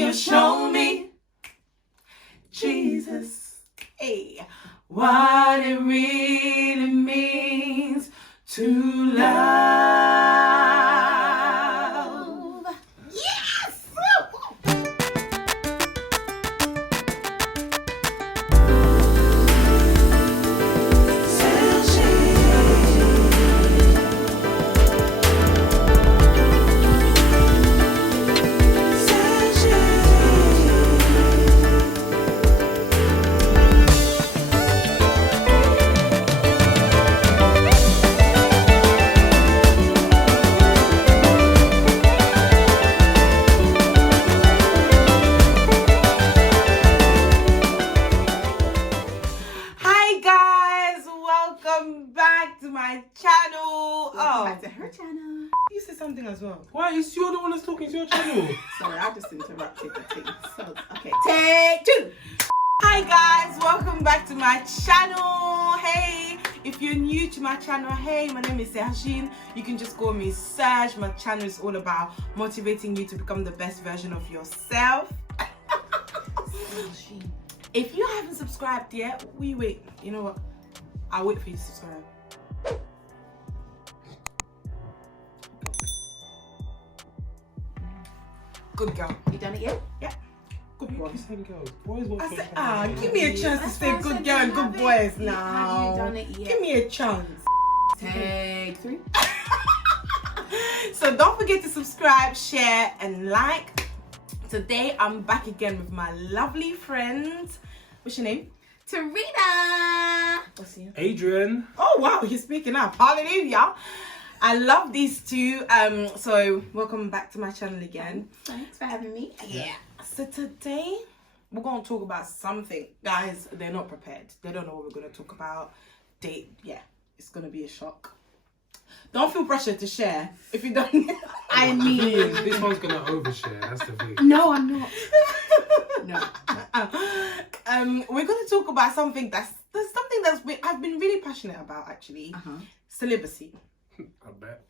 you show me, Jesus, hey, what it really means to love. Yes! Back to her channel. You said something as well. Why? You're the one that's talking to your channel. Sorry, I just interrupted the thing. So, okay. Take two. Hi guys, welcome back to my channel. Hey, if you're new to my channel, hey, my name is Sergine. You can just call me Serge. My channel is all about motivating you to become the best version of yourself. If you haven't subscribed yet, wait. You know what? I'll wait for you to subscribe. Good girl. You done it yet? Yeah. Good boy. Boys I said, give me a chance to say good girl and good boys now. Have you done it yet? Give me a chance. Take three. So don't forget to subscribe, share, and like. Today I'm back again with my lovely friend. What's your name? Tarina. What's your name? Adrian. Oh wow, you're speaking up. Hallelujah. I love these two. So welcome back to my channel again. Thanks for having me. Yeah. So today we're gonna talk about something. Guys, they're not prepared. They don't know what we're gonna talk about. It's gonna be a shock. Don't feel pressured to share if you don't. I mean, this one's gonna overshare. That's the thing. no, I'm not. No. We're gonna talk about something that's I've been really passionate about actually. Celibacy. I bet.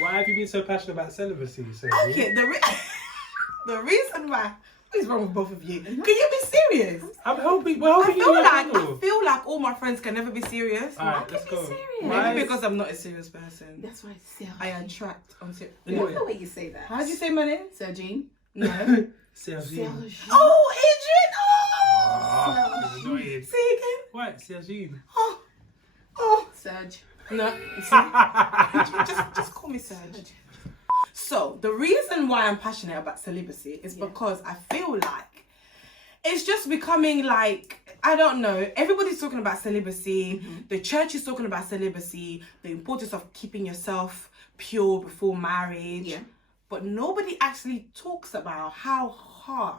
Why have you been so passionate about celibacy? Okay, the reason why. What is wrong with both of you? Can you be serious? I'm helping. Well, I feel like all my friends can never be serious. Alright, let's go. Maybe because I'm not a serious person. That's why it's Sergine. I attract on serious. I love the way you say that. How do you say my name? Sergine. No. Sergine. Oh, Adrian! Oh! Say Say again. What? Sergine. Oh. Serge. No. just call me Serge. So the reason why I'm passionate about celibacy is because I feel like it's just becoming like, I don't know, everybody's talking about celibacy. The church is talking about celibacy, the importance of keeping yourself pure before marriage. Yeah. But nobody actually talks about how hard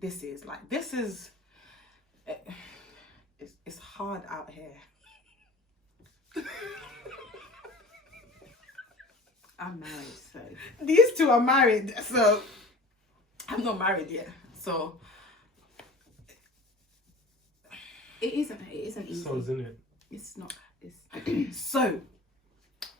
this is. Like, this is, it's hard out here. I'm married, so. These two are married, so I'm not married yet. So It isn't easy. So isn't it? It's not. It's. So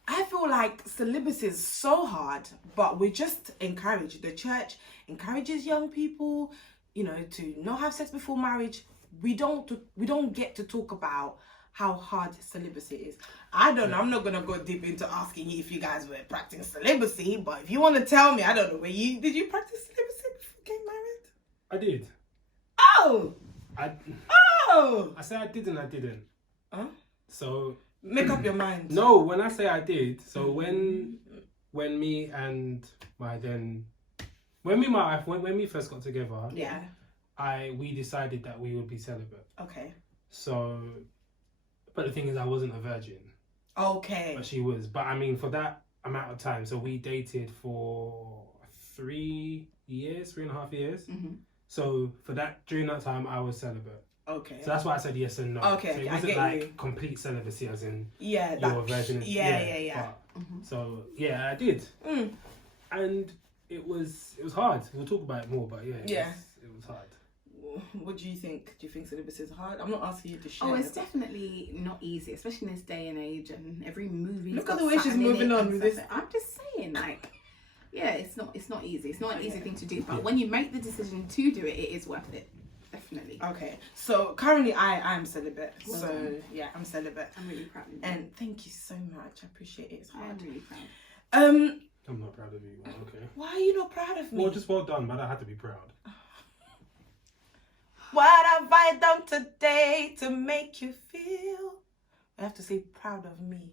I feel like celibacy is so hard, but we just encourage, the church encourages young people, you know, to not have sex before marriage. We don't get to talk about how hard celibacy is. I don't know. I'm not gonna go deep into asking you if you guys were practicing celibacy, but if you want to tell me, I don't know, did you practice celibacy before getting married? I did. Oh. I said I did and I didn't. Huh? So Make up your mind. no, when I say I did, so when me and my wife, when we first got together, Yeah. we decided that we would be celibate. Okay. So, but the thing is, I wasn't a virgin. Okay. But she was. But I mean, for that amount of time, so we dated for 3.5 years. So during that time, I was celibate. Okay. So that's why I said yes and no. Okay, So it I wasn't get like you. complete celibacy, as in Yeah. you're a virgin. Yeah. But, so yeah, I did, and it was hard. We'll talk about it more, but yeah, it was hard. what do you think? Do you think celibacy is hard? I'm not asking you to share. Oh, it's definitely not easy, especially in this day and age, and every movie. Look at the way she's moving on with this. I'm just saying, like, yeah, it's not easy. It's not an easy thing to do, but when you make the decision to do it, it is worth it. Definitely. Okay, so currently I'm celibate. Well so done. yeah, I'm celibate. I'm really proud of you. And thank you so much. I appreciate it. It's I'm hard. really proud. I'm not proud of you. But okay. Why are you not proud of me? Well, just well done, but I had to be proud. What have I done today to make you feel? I have to say proud of me.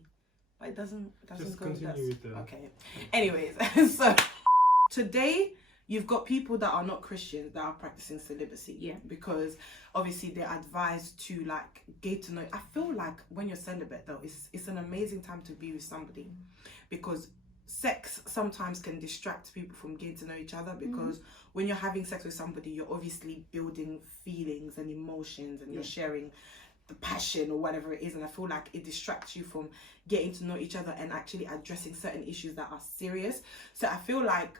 But it doesn't Just go with continue that. with the... Okay. Anyways, so today you've got people that are not Christians that are practicing celibacy. Yeah. Because obviously they're advised to like get to know. I feel like when you're celibate though, it's an amazing time to be with somebody, because sex sometimes can distract people from getting to know each other, because when you're having sex with somebody, you're obviously building feelings and emotions, and you're sharing the passion or whatever it is, and I feel like it distracts you from getting to know each other and actually addressing certain issues that are serious. So I feel like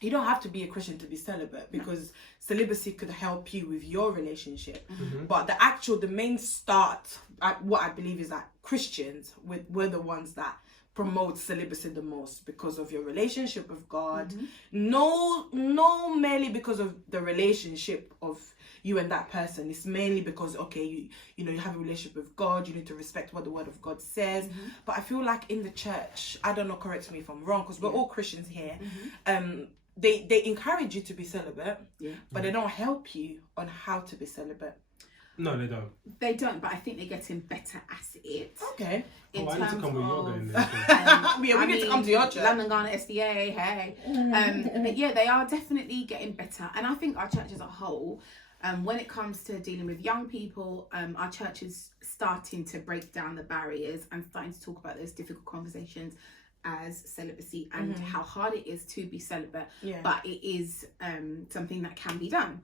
you don't have to be a Christian to be celibate, because celibacy could help you with your relationship. But the main start, what I believe is that Christians we're the ones that promote celibacy the most, because of your relationship with God. No merely because of the relationship of you and that person. It's mainly because, okay, you know, you have a relationship with God, you need to respect what the word of God says. But I feel like in the church, I don't know, correct me if I'm wrong, because we're all Christians here, they encourage you to be celibate, but they don't help you on how to be celibate. No, they don't. They don't, but I think they're getting better at it. Okay. In I need to terms come with yoga of, in there. We need to come to your church. London Ghana SDA, hey. But yeah, they are definitely getting better. And I think our church as a whole, when it comes to dealing with young people, our church is starting to break down the barriers and starting to talk about those difficult conversations as celibacy and how hard it is to be celibate. But it is something that can be done.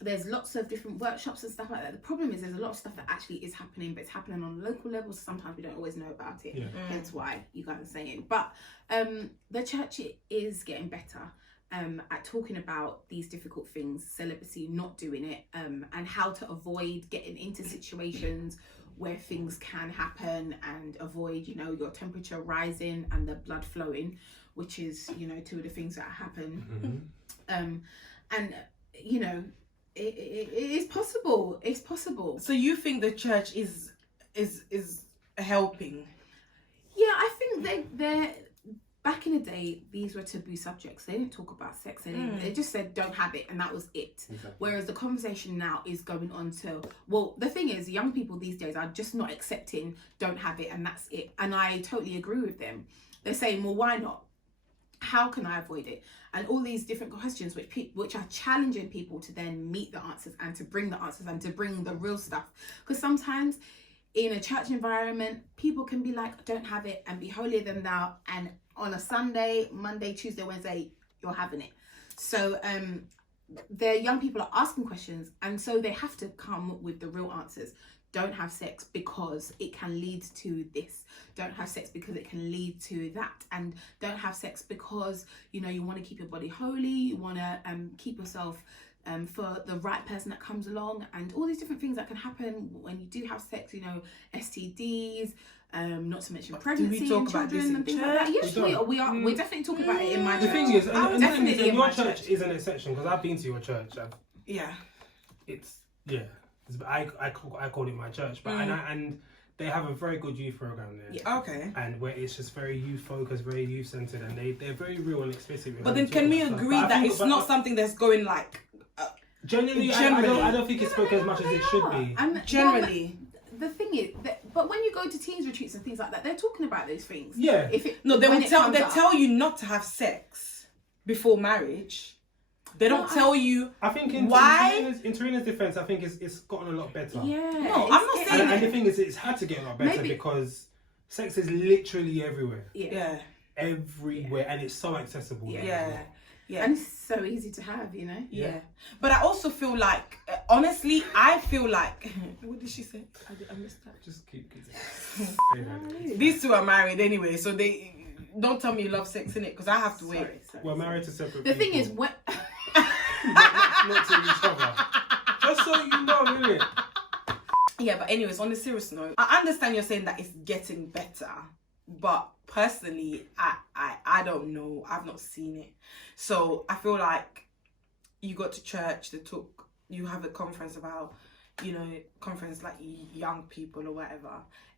There's lots of different workshops and stuff like that. The problem is there's a lot of stuff that actually is happening, but it's happening on a local level, so sometimes we don't always know about it. Hence why you guys are saying. But the church is getting better at talking about these difficult things, celibacy, not doing it, and how to avoid getting into situations where things can happen, and avoid, you know, your temperature rising and the blood flowing, which is, you know, two of the things that happen. And you know, it is possible. It's possible. So you think the church is helping? Yeah, I think they're back in the day, these were taboo subjects. They didn't talk about sex. They just said don't have it, and that was it. Exactly. Whereas the conversation now is going on to, well, the thing is, young people these days are just not accepting don't have it and that's it. And I totally agree with them. They're saying, well, why not? How can I avoid it? And all these different questions which are challenging people to then meet the answers and to bring the answers and to bring the real stuff. Because sometimes in a church environment, people can be like, don't have it, and be holier than thou. And on a Sunday, Monday, Tuesday, Wednesday, you're having it. So the young people are asking questions, and so they have to come with the real answers. Don't have sex because it can lead to this. Don't have sex because it can lead to that. And don't have sex because, you know, you want to keep your body holy. You want to keep yourself for the right person that comes along. And all these different things that can happen when you do have sex, you know, STDs, not to mention pregnancy and children and things like that. Yes, we're definitely talking about it in my church. The thing is, definitely in your my church is an exception, because I've been to your church. I call it my church, but and they have a very good youth program there. Yeah. Okay. And where it's just very youth focused, very youth centered, and they're very real and explicit. But then, can we agree that it's not something that's going like? Generally, I don't think it's spoken as much as it should be. Generally. The thing is, but when you go to teens retreats and things like that, they're talking about those things. Yeah. They tell you not to have sex before marriage. They don't tell you. I think in Tarina's defense, I think it's gotten a lot better. Yeah. No, I'm not saying. And the thing is, it's had to get a lot better because sex is literally everywhere. Yeah. Everywhere, and it's so accessible. Yeah. And it's so easy to have, you know? Yeah. But I also feel like, honestly, I feel like... What did she say? I missed that. Just keep These two are married anyway, so they... Don't tell me you love sex, innit? Because I have to wait. We're married to separate The people. thing is, what... not to each other. Just so you know, innit? Yeah, but anyways, on a serious note, I understand you're saying that it's getting better, but personally, I don't know. I've not seen it. So I feel like you got to church, you have a conference about, conference like young people or whatever,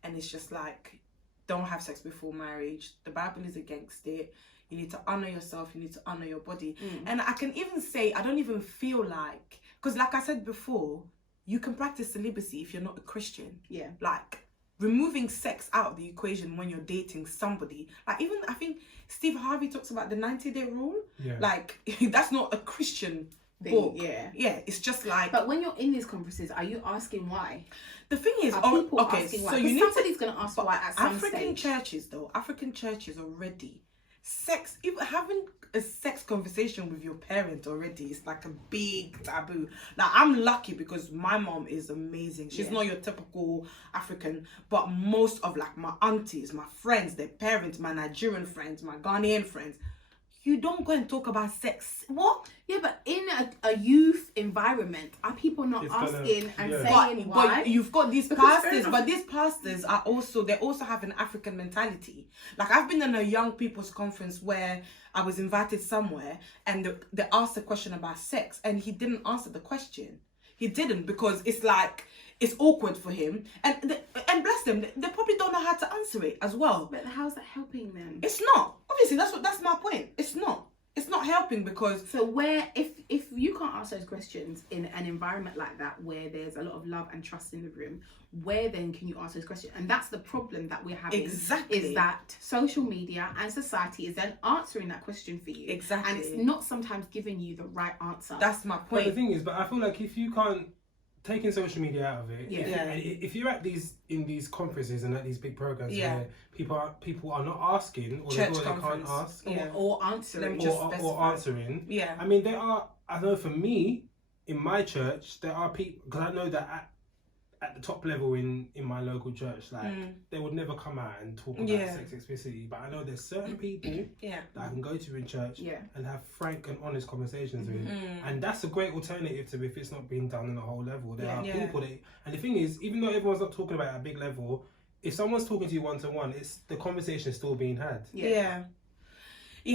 and it's just like, don't have sex before marriage. The Bible is against it. You need to honor yourself. You need to honor your body. And I can even say, I don't even feel like, because like I said before, you can practice celibacy if you're not a Christian. Yeah. Like, removing sex out of the equation when you're dating somebody. Like, even, I think Steve Harvey talks about the 90-day rule. Yeah. Like, that's not a Christian thing, book. Yeah, it's just like. But when you're in these conferences, are you asking why? The thing is, people okay, asking so why? you need somebody's gonna ask why at some African stage. African churches already, sex, even having a sex conversation with your parent already is like a big taboo. Like, I'm lucky because my mom is amazing. She's not your typical African, but most of like my aunties, my friends, their parents, my Nigerian friends, my Ghanaian friends, you don't go and talk about sex. What? Yeah, but in a youth environment, are people not asking and saying why? But you've got these Because pastors, but these pastors are also, they also have an African mentality. Like, I've been in a young people's conference where I was invited somewhere and they asked a question about sex and he didn't answer the question. He didn't, because it's like, it's awkward for him, and bless them, they probably don't know how to answer it as well. But how's that helping them? It's not. Obviously, that's my point. It's not helping, because so where if you can't ask those questions in an environment like that where there's a lot of love and trust in the room, where then can you ask those questions? And that's the problem that we're having. Exactly. Is that social media and society is then answering that question for you. Exactly. And it's not sometimes giving you the right answer. That's my point. But the thing is, I feel like if you can't, taking social media out of it, Yeah. if you're in these conferences and at these big programs where people are not asking, or they can't ask, or answering, or answering. Yeah. I mean, I know for me, in my church, there are people, because I know that at the top level in my local church, like, they would never come out and talk about sex explicitly, but I know there's certain people that I can go to in church and have frank and honest conversations with, and that's a great alternative to if it's not being done on a whole level. There are people that, and the thing is, even though everyone's not talking about it at a big level, if someone's talking to you one-to-one, it's the conversation still being had.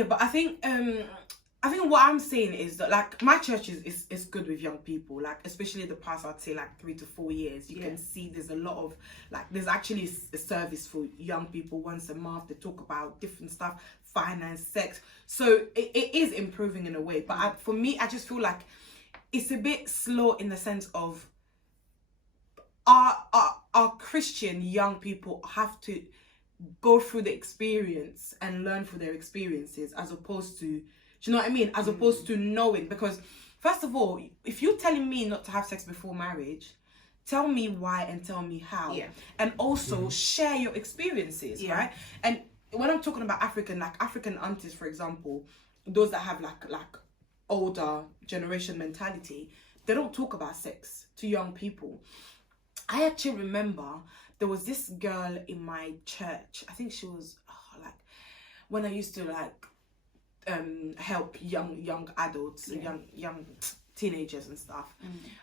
But I think what I'm saying is that, like, my church is good with young people, like, especially the past, I'd say, like, 3 to 4 years. You can see there's a lot of, like, there's actually a service for young people once a month. They talk about different stuff, finance, sex. So it is improving in a way. But for me, I just feel like it's a bit slow in the sense of our Christian young people have to go through the experience and learn through their experiences, as opposed to, do you know what I mean? As opposed to knowing. Because, first of all, if you're telling me not to have sex before marriage, tell me why and tell me how. And also share your experiences, right? And when I'm talking about African aunties, for example, those that have like older generation mentality, they don't talk about sex to young people. I actually remember there was this girl in my church. I think she was like, when I used to help young adults, young teenagers and stuff.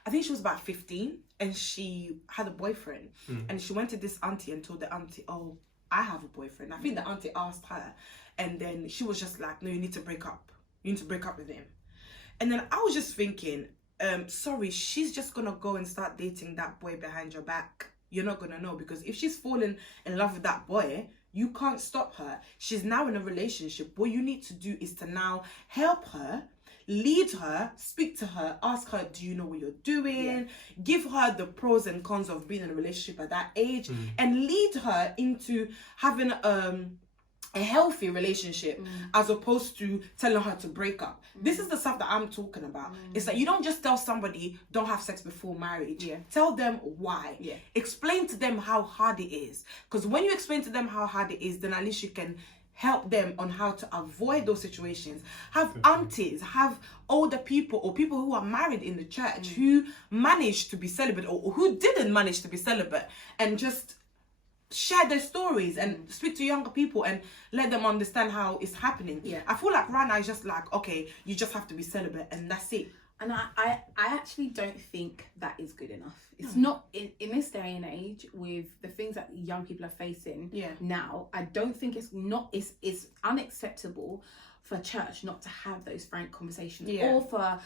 I think she was about 15 and she had a boyfriend, and she went to this auntie and told the auntie, oh, I have a boyfriend. I think the auntie asked her, and then she was just like, no, you need to break up with him. And then I was just thinking, sorry, she's just gonna go and start dating that boy behind your back. You're not gonna know, because if she's fallen in love with that boy, you can't stop her. She's now in a relationship. What you need to do is to now help her, lead her, speak to her, ask her, do you know what you're doing? Give her the pros and cons of being in a relationship at that age, and lead her into having a healthy relationship, as opposed to telling her to break up. This is the stuff that I'm talking about. It's like, you don't just tell somebody don't have sex before marriage. Tell them why. Explain to them how hard it is, because when you explain to them how hard it is, then at least you can help them on how to avoid those situations. Have aunties, have older people, or people who are married in the church who managed to be celibate, or who didn't manage to be celibate, and just share their stories and speak to younger people and let them understand how it's happening. I feel like right now it's just like, okay, you just have to be celibate and that's it. And I actually don't think that is good enough. It's not in this day and age with the things that young people are facing now. I don't think it's unacceptable for church not to have those frank conversations, or for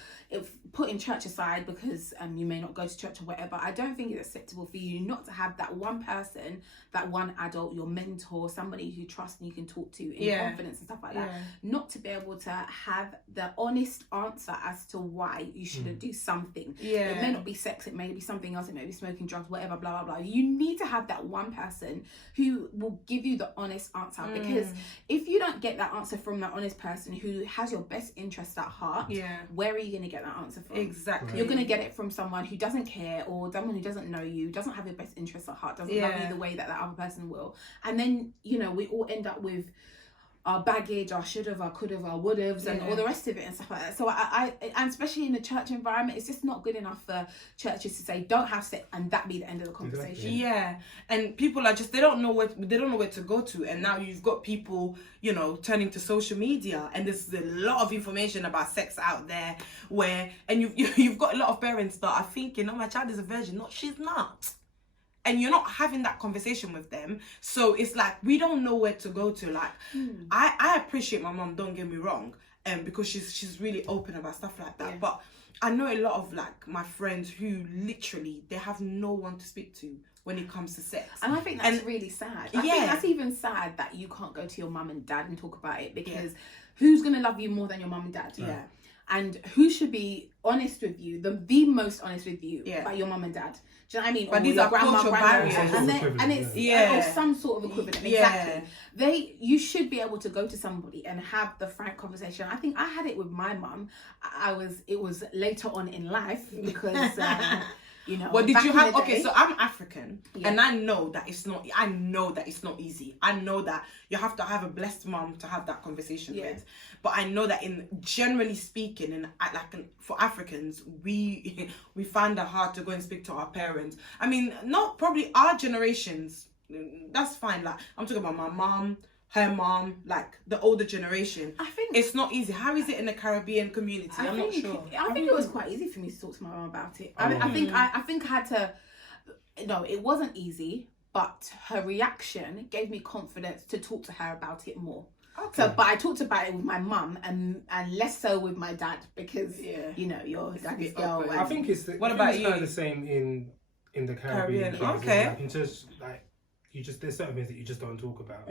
putting church aside because you may not go to church or whatever. I don't think it's acceptable for you not to have that one person, that one adult, your mentor, somebody who you trust and you can talk to in confidence and stuff like that, not to be able to have the honest answer as to why you shouldn't do something. It may not be sex, it may be something else, it may be smoking drugs, whatever, blah blah blah. You need to have that one person who will give you the honest answer, because if you don't get that answer from that honest person who has your best interest at heart, where are you going to get that answer from? Exactly. You're going to get it from someone who doesn't care, or someone who doesn't know you, doesn't have your best interest at heart, doesn't love you the way that that other person will. And then, you know, we all end up with our baggage, our should have, our could have, our would haves, and all the rest of it and stuff like that. So I and especially in the church environment, it's just not good enough for churches to say don't have sex and that be the end of the conversation. Yeah, and people are just, they don't know where to go to, and now you've got people, you know, turning to social media, and there's a lot of information about sex out there and you've got a lot of parents that are thinking, oh, my child is a virgin. No, she's not. And you're not having that conversation with them. So it's like, we don't know where to go to. Like, I appreciate my mom, don't get me wrong, because she's really open about stuff like that. But I know a lot of like my friends who literally, they have no one to speak to when it comes to sex. And I think that's really sad. I think that's even sad that you can't go to your mum and dad and talk about it, because who's going to love you more than your mum and dad? Yeah. And who should be honest with you, the most honest with you, by your mum and dad? Do you know what I mean? But or these your are grandma, cultural grandma, barriers. and it's or some sort of equivalent. Exactly. You should be able to go to somebody and have the frank conversation. I think I had it with my mum. It was later on in life because you know. Well, did you have? Okay, so I'm African, and I know that it's not. I know that it's not easy. I know that you have to have a blessed mom to have that conversation with. But I know that, in generally speaking, for Africans, we find it hard to go and speak to our parents. I mean, not probably our generations. That's fine. Like, I'm talking about my mom, her mom, like the older generation. I think it's not easy. How is it in the Caribbean community? I'm not sure. I think it was quite easy for me to talk to my mom about it. I think I had to. No, it wasn't easy, but her reaction gave me confidence to talk to her about it more. Okay. So, but I talked about it with my mum and less so with my dad, because you know, your daddy's girl. I think it's what about you? Kind of the same in the Caribbean. Okay. Like, in just like, there's certain things that you just don't talk about.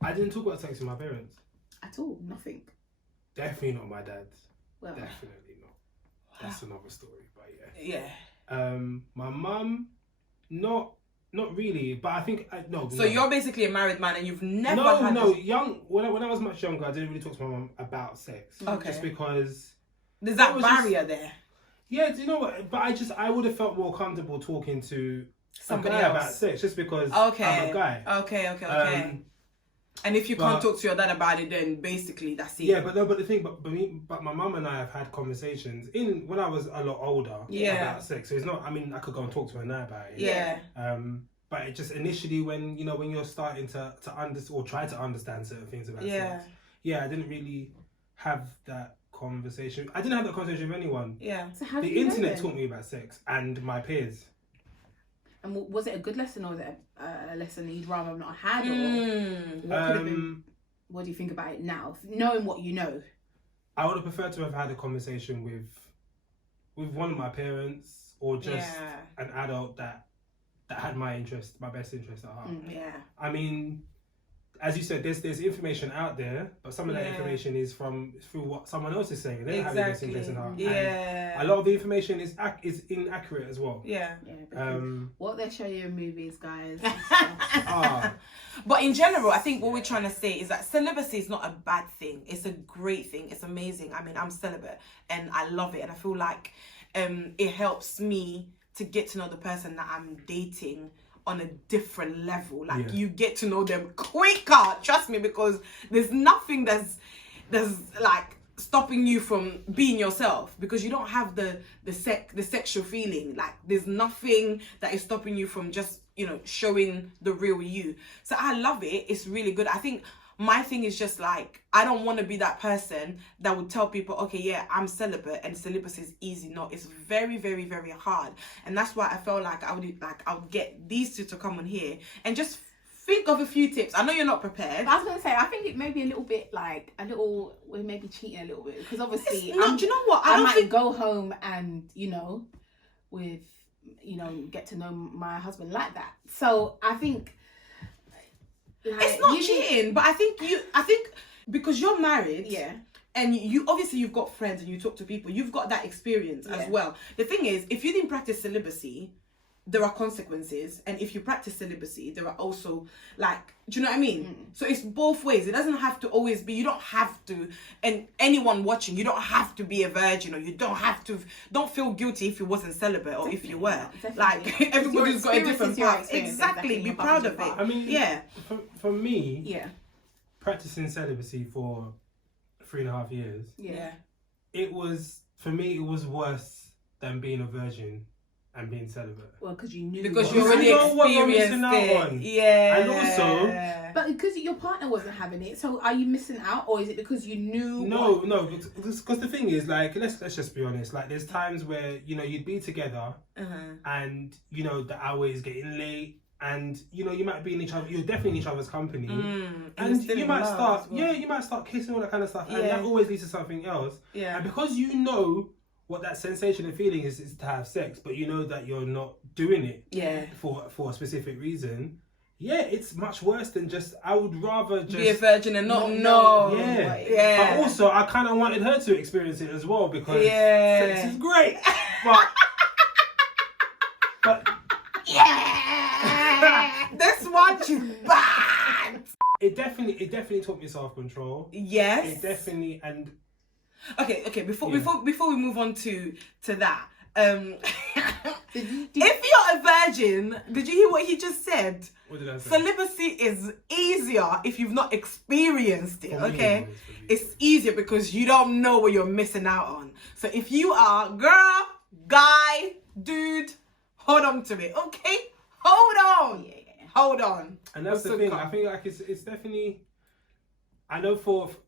I didn't talk about sex with my parents at all. Nothing. Definitely not my dad. Well, definitely not. That's another story, but yeah. My mum, not really, but I think no. So you're basically a married man, and you've never had young. When I was much younger, I didn't really talk to my mum about sex. Okay. Just because there's that barrier there. Yeah, do you know what? But I would have felt more comfortable talking to somebody else about sex, just because I'm a guy. Okay. And if you can't talk to your dad about it, then basically that's it. Yeah, but the thing, but my mum and I have had conversations when I was a lot older about sex. So it's not. I mean, I could go and talk to her now about it. Yeah. But it just initially when you're starting to understand or try to understand certain things about sex. Yeah, I didn't really have that conversation. I didn't have that conversation with anyone. Yeah. So how the internet taught me about sex and my peers. And was it a good lesson, or was it a lesson you'd rather not had, or what could have been? What do you think about it now, knowing what you know? I would have preferred to have had a conversation with one of my parents, or just an adult that had my best interest at heart. I mean, as you said, there's information out there, but some of that information is through what someone else is saying. They have their best interest in heart. Yeah. And a lot of the information is inaccurate as well. Yeah. What they show you in movies, guys. But in general, I think what we're trying to say is that celibacy is not a bad thing. It's a great thing. It's amazing. I mean, I'm celibate and I love it, and I feel like it helps me to get to know the person that I'm dating on a different level. Like, you get to know them quicker, trust me, because there's nothing that's like stopping you from being yourself, because you don't have the sexual feeling. Like, there's nothing that is stopping you from just showing the real you. So I love it. It's really good. I think my thing is just like, I don't want to be that person that would tell people, okay, yeah, I'm celibate and celibacy is easy. No, it's very, very, very hard. And that's why I felt like I would get these two to come on here and just think of a few tips. I know you're not prepared. I was going to say, I think it may be a little bit like, we're maybe cheating a little bit, because obviously, do you know what? I might go home and, get to know my husband like that. So I think, like, it's not cheating, but I think because you're married, yeah, and you obviously you've got friends and you talk to people, you've got that experience as well. The thing is, if you didn't practice celibacy, there are consequences, and if you practice celibacy, there are also, like, do you know what I mean? So it's both ways. It doesn't have to always be, you don't have to, and anyone watching, you don't have to be a virgin, or you don't feel guilty if you wasn't celibate, or if you were. Like, everybody's got a different path. Exactly, be proud of it. I mean, yeah. For me, yeah, practicing celibacy for 3.5 years, yeah, it was worse than being a virgin and being celibate. Well, because you knew. Because you already experienced it. Yeah. And also... But because your partner wasn't having it, so are you missing out? Or is it because you knew... No, because the thing is, like, let's just be honest. Like, there's times where, you'd be together and, the hour is getting late, and, you might be in each other... You're definitely in each other's company. And you might start... Well. Yeah, you might start kissing, all that kind of stuff. And that always leads to something else. Yeah. And because you know what that sensation and feeling is to have sex, but you know that you're not doing it for a specific reason, it's much worse than just, I would rather just be a virgin and not know. Yeah. But also, I kind of wanted her to experience it as well, because sex is great. But this watch is bad. It definitely taught me self-control. Yes. It definitely, and... Okay. Before we move on to that, if you're a virgin, did you hear what he just said? What did I say? Celibacy is easier if you've not experienced it. Okay, it's easier because you don't know what you're missing out on. So if you are girl, guy, dude, hold on to it. Okay, hold on. And that's the thing. I think like it's definitely. I know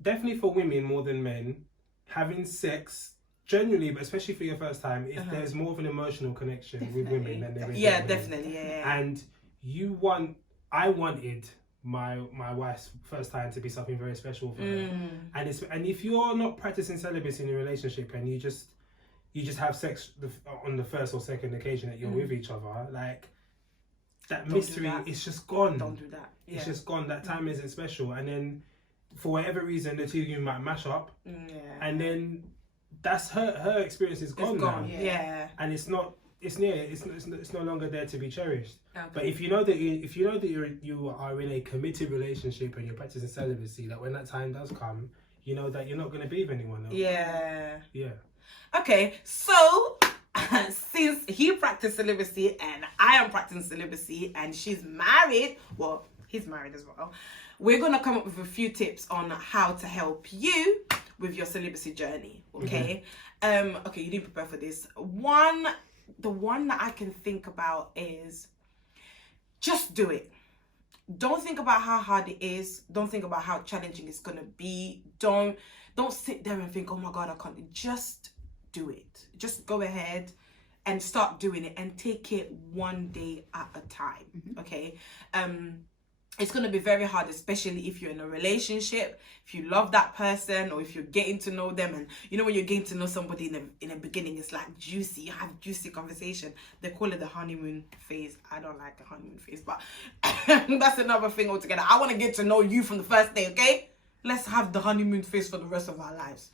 definitely for women more than men. Having sex, generally, but especially for your first time, there's more of an emotional connection with women than there is with men. Definitely. And I wanted my wife's first time to be something very special for her. And if you're not practicing celibacy in a relationship and you just have sex on the first or second occasion that you're with each other, like that mystery is just gone. Don't do that. Yeah. It's just gone. That time isn't special, and then, for whatever reason, the two of you might mash up, and then that's her experience is gone now. Yeah, and it's no longer there to be cherished. Okay. But if you know that you are in a committed relationship and you're practicing celibacy, that when that time does come, you know that you're not going to be with anyone else. Yeah. Okay, so since he practiced celibacy and I am practicing celibacy and she's married, well, he's married as well, we're going to come up with a few tips on how to help you with your celibacy journey, okay? Okay, you didn't prepare for this. The one that I can think about is just do it. Don't think about how hard it is. Don't think about how challenging it's going to be. Don't sit there and think, oh my God, I can't. Just do it. Just go ahead and start doing it and take it one day at a time, okay? It's going to be very hard, especially if you're in a relationship, if you love that person, or if you're getting to know them. And you know, when you're getting to know somebody in the beginning, it's like juicy, you have juicy conversation. They call it the honeymoon phase. I don't like the honeymoon phase, but that's another thing altogether. I want to get to know you from the first day, okay? Let's have the honeymoon phase for the rest of our lives.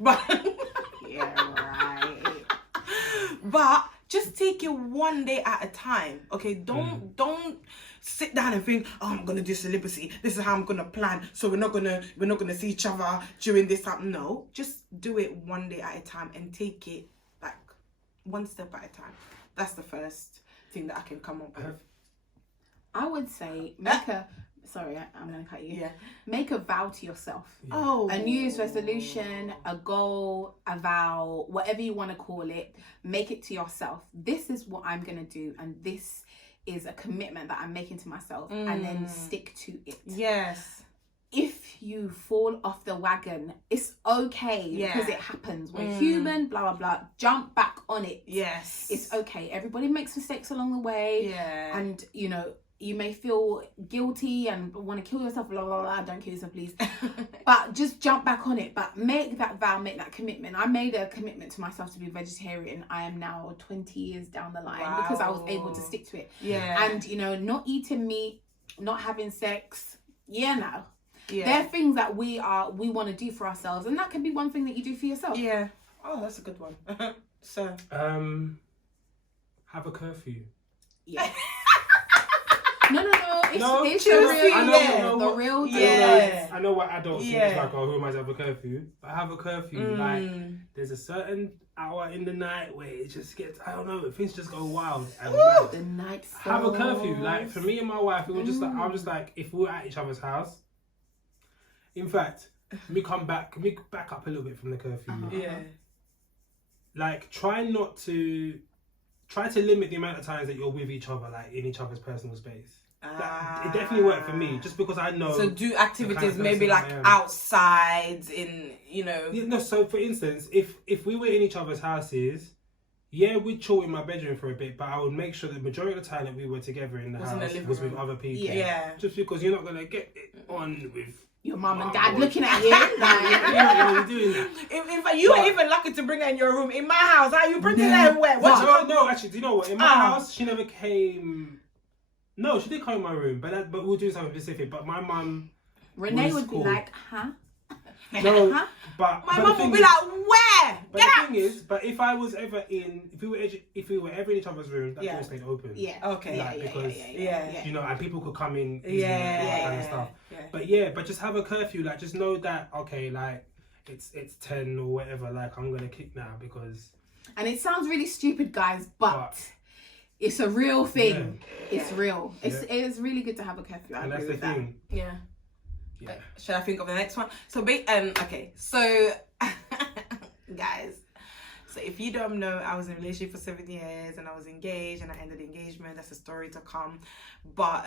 But yeah, right. But just take it one day at a time, okay? Don't sit down and think, oh, I'm gonna do celibacy. This is how I'm gonna plan. So we're not gonna see each other during this time. No, just do it one day at a time and take it like one step at a time. That's the first thing that I can come up with. I would say sorry, I'm going to cut you. Yeah. Make a vow to yourself. Yeah. Oh. A New Year's resolution, a goal, a vow, whatever you want to call it. Make it to yourself. This is what I'm going to do, and this is a commitment that I'm making to myself, and then stick to it. Yes. you fall off the wagon, it's okay because it happens. We're human, blah blah blah. Jump back on it. Yes, it's okay. Everybody makes mistakes along the way. Yeah, and you know, you may feel guilty and want to kill yourself. Blah blah blah. Don't kill yourself, please. But just jump back on it. But make that vow, make that commitment. I made a commitment to myself to be vegetarian. I am now 20 years down the line because I was able to stick to it. Yeah, and you know, not eating meat, not having sex. Yeah. There are things that we want to do for ourselves, and that can be one thing that you do for yourself. Yeah. Oh, that's a good one. So, have a curfew. Yeah. No. It's choose the real. I know, the real. Yeah. I know what adults think. It's like, oh, who am I to have a curfew? But have a curfew. Like, there's a certain hour in the night where it just gets, I don't know, things just go wild. And the night falls. have a curfew. Like, for me and my wife, we were just like, I'm just like, if we were at each other's house, in fact, can we back up a little bit from the curfew? Yeah. Like, try to limit the amount of times that you're with each other, like in each other's personal space. It definitely worked for me, just because I know. So do activities kind of maybe like outside in, you know. Yeah, no, so for instance, if we were in each other's houses, yeah, we'd chill in my bedroom for a bit, but I would make sure the majority of the time that we were together in the house was with other people. Yeah. Just because you're not gonna get it on with your mum and dad looking at you. Like, you're not gonna be doing that. In fact, you were even lucky to bring her in your room. In my house, how you bringing her where? No, actually, do you know what? In my house, she never came. No, she did come in my room, but we'll do something specific. But my mum, Renee would be like, huh? No, but my mum would be like, where? But Get the out! thing is, but if I was ever in, if we were ever in each other's room, that door stayed open. Yeah. Okay. Like, because you know, and people could come in, that kind of stuff. Yeah. But just have a curfew. Like, just know that okay, like it's 10 or whatever. Like, I'm gonna kick now because. And it sounds really stupid, guys, but it's a real thing. Yeah. It's real. It's really good to have a curfew. And that's the thing. Yeah. Yeah. Should I think of the next one? So, okay. So, guys. So, if you don't know, I was in a relationship for 7 years and I was engaged and I ended the engagement. That's a story to come. But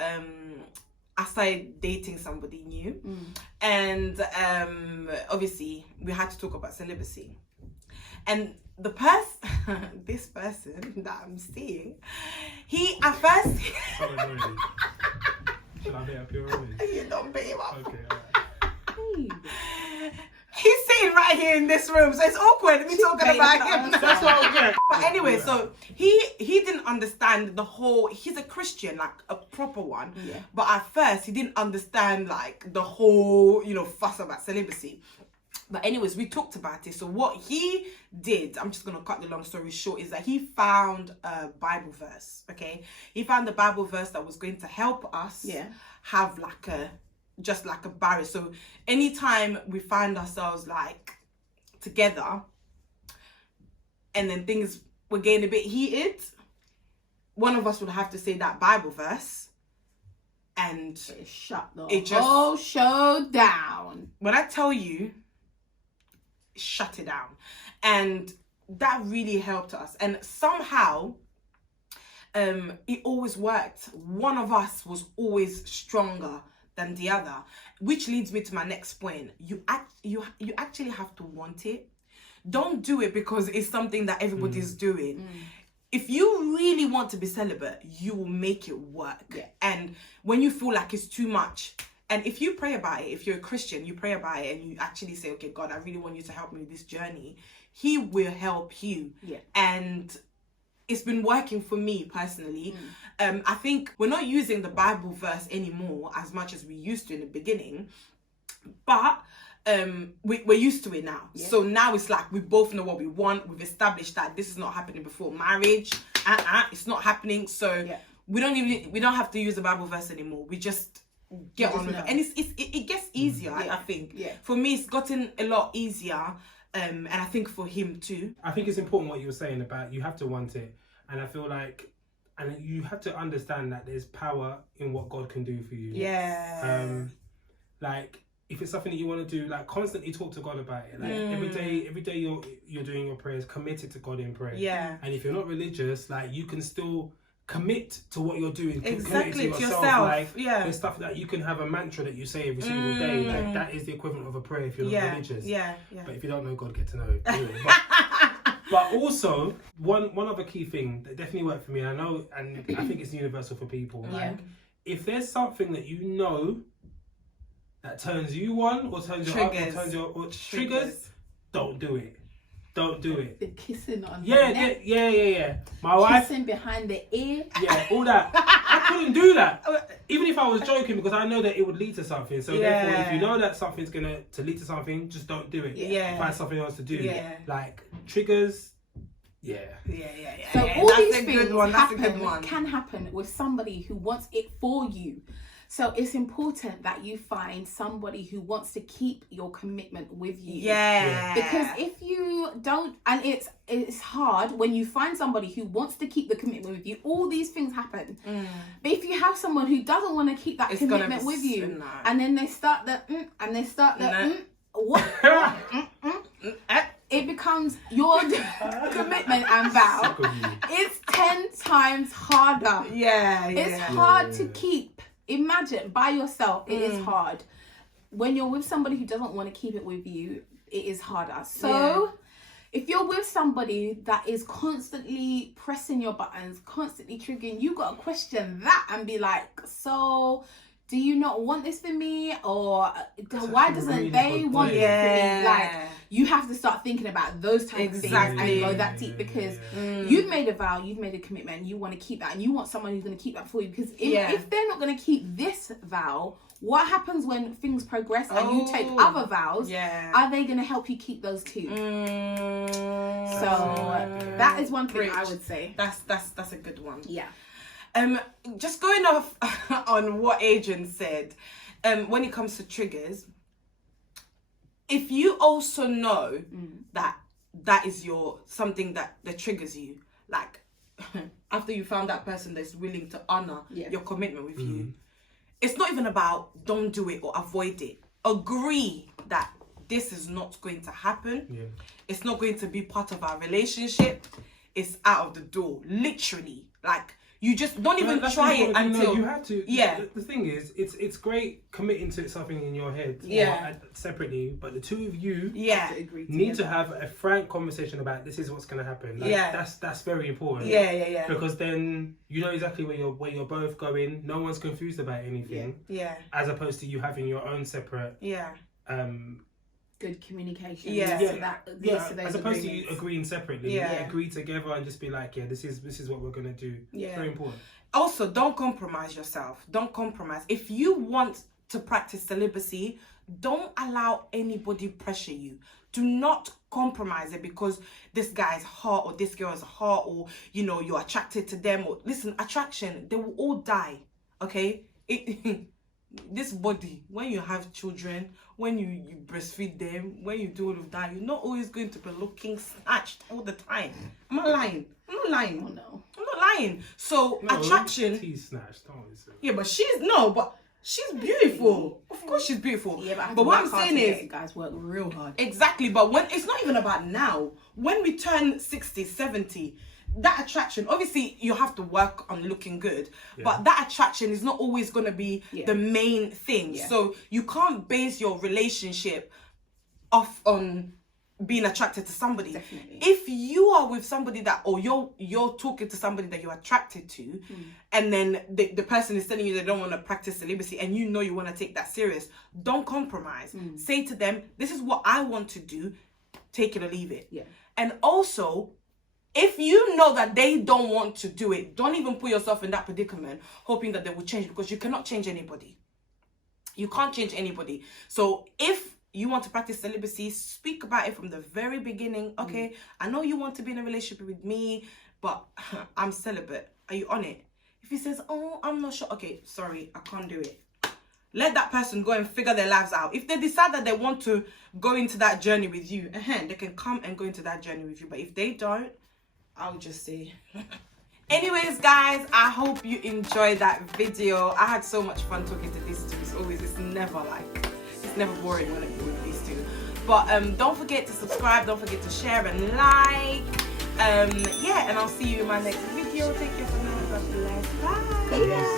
I started dating somebody new, and obviously we had to talk about celibacy. And this person that I'm seeing, he at first. Should I beat up your rubbish? You don't beat him up. Okay, alright. He's sitting right here in this room, so it's awkward me talking about him. That's what I'm getting. But anyway, so he didn't understand the whole. He's a Christian, like a proper one. Yeah. But at first, he didn't understand like the whole, fuss about celibacy. But anyways, we talked about it. So what he did, I'm just going to cut the long story short, is that he found a Bible verse, okay? He found the Bible verse that was going to help us have like a barrier. So anytime we find ourselves like together and then things were getting a bit heated, one of us would have to say that Bible verse and shut the whole show down. When I tell you, shut it down. And that really helped us. And somehow it always worked. One of us was always stronger than the other, which leads me to my next point. You actually have to want it. Don't do it because it's something that everybody's doing. If you really want to be celibate, you will make it work. And when you feel like it's too much, and if you pray about it, if you're a Christian, you pray about it and you actually say, okay, God, I really want you to help me with this journey. He will help you. And it's been working for me personally. I think we're not using the Bible verse anymore as much as we used to in the beginning, but we're used to it now. So now it's like we both know what we want. We've established that this is not happening before marriage. It's not happening. So we don't have to use the Bible verse anymore. We just get on with it, and it gets easier. I think for me it's gotten a lot easier, and I think for him too. I think it's important what you were saying about you have to want it, and I feel like, and you have to understand that there's power in what God can do for you. Like if it's something that you want to do, like constantly talk to God about it. Like every day you're doing your prayers, committed to God in prayer. And if you're not religious, like you can still commit to what you're doing. Exactly, commit to yourself. Like, Yeah. there's stuff that you can have a mantra that you say every single day. Like, that is the equivalent of a prayer if you're not religious. Yeah. But if you don't know God, get to know it. Anyway, but also, one other key thing that definitely worked for me, and I think it's universal for people. Like, if there's something that you know that turns you on or turns you up or triggers, don't do it. Don't do it. The kissing on the neck. Yeah. My wife kissing behind the ear. Yeah, all that. I couldn't do that. Even if I was joking, because I know that it would lead to something. So therefore, if you know that something's gonna to lead to something, just don't do it. Find something else to do. Like triggers. Yeah. So all these things can happen with somebody who wants it for you. So it's important that you find somebody who wants to keep your commitment with you. Because if you don't, and it's hard when you find somebody who wants to keep the commitment with you, all these things happen. But if you have someone who doesn't want to keep that commitment with you, and then they start it becomes your commitment and vow. It's 10 times harder. It's hard to keep. Imagine by yourself, it is hard. When you're with somebody who doesn't want to keep it with you, it is harder. So if you're with somebody that is constantly pressing your buttons, constantly triggering, you got to question that and be like, so do you not want this for me? Or why doesn't they want it for me? Like, you have to start thinking about those types of things and go that deep, because you've made a vow, you've made a commitment, and you want to keep that, and you want someone who's going to keep that for you. Because if they're not going to keep this vow, what happens when things progress and you take other vows? Are they going to help you keep those too? So that is one thing I would say. That's a good one. Yeah. Just going off on what Adrian said, when it comes to triggers, if you also know that is something that triggers you, like after you found that person that's willing to honor your commitment with you, it's not even about don't do it or avoid it. Agree that this is not going to happen. It's not going to be part of our relationship. It's out of the door, literally. Like, you just don't even try it until... you have to. The thing is, it's great committing to something in your head separately, but the two of you need to have a frank conversation about this is what's going to happen. Like, that's very important. Because then you know exactly where you're both going. No one's confused about anything. As opposed to you having your own separate... good communication. As opposed to you agreeing separately. Agree together and just be like, this is what we're gonna do. It's very important. Also, don't compromise yourself. Don't compromise. If you want to practice celibacy, don't allow anybody pressure you. Do not compromise it because this guy's hot or this girl is hot, or you're attracted to them. Or listen, attraction, they will all die. Okay? This body, when you have children, when you breastfeed them, when you do all of that, you're not always going to be looking snatched all the time. I'm not lying. Oh no, I'm not lying. So attraction. She's snatched. Don't listen. Yeah, but she's beautiful. Of course, she's beautiful. Yeah, but what I'm saying is, you guys work real hard. Exactly, but when it's not even about now. When we turn 60, 70. That attraction, obviously you have to work on looking good, but that attraction is not always going to be the main thing. So you can't base your relationship off on being attracted to somebody. Definitely. If you are with somebody or you're talking to somebody that you're attracted to, and then the person is telling you they don't want to practice celibacy, and you know you want to take that serious, don't compromise. Say to them, this is what I want to do, take it or leave it. And also, if you know that they don't want to do it, don't even put yourself in that predicament hoping that they will change, because you cannot change anybody. You can't change anybody. So if you want to practice celibacy, speak about it from the very beginning. Okay, I know you want to be in a relationship with me, but I'm celibate. Are you on it? If he says, oh, I'm not sure. Okay, sorry, I can't do it. Let that person go and figure their lives out. If they decide that they want to go into that journey with you, they can come and go into that journey with you. But if they don't, I'll just say. Anyways, guys, I hope you enjoyed that video. I had so much fun talking to these two. It's never boring when I'm with these two. But don't forget to subscribe, don't forget to share and like. And I'll see you in my next video. Take care for now. Bye. Bye.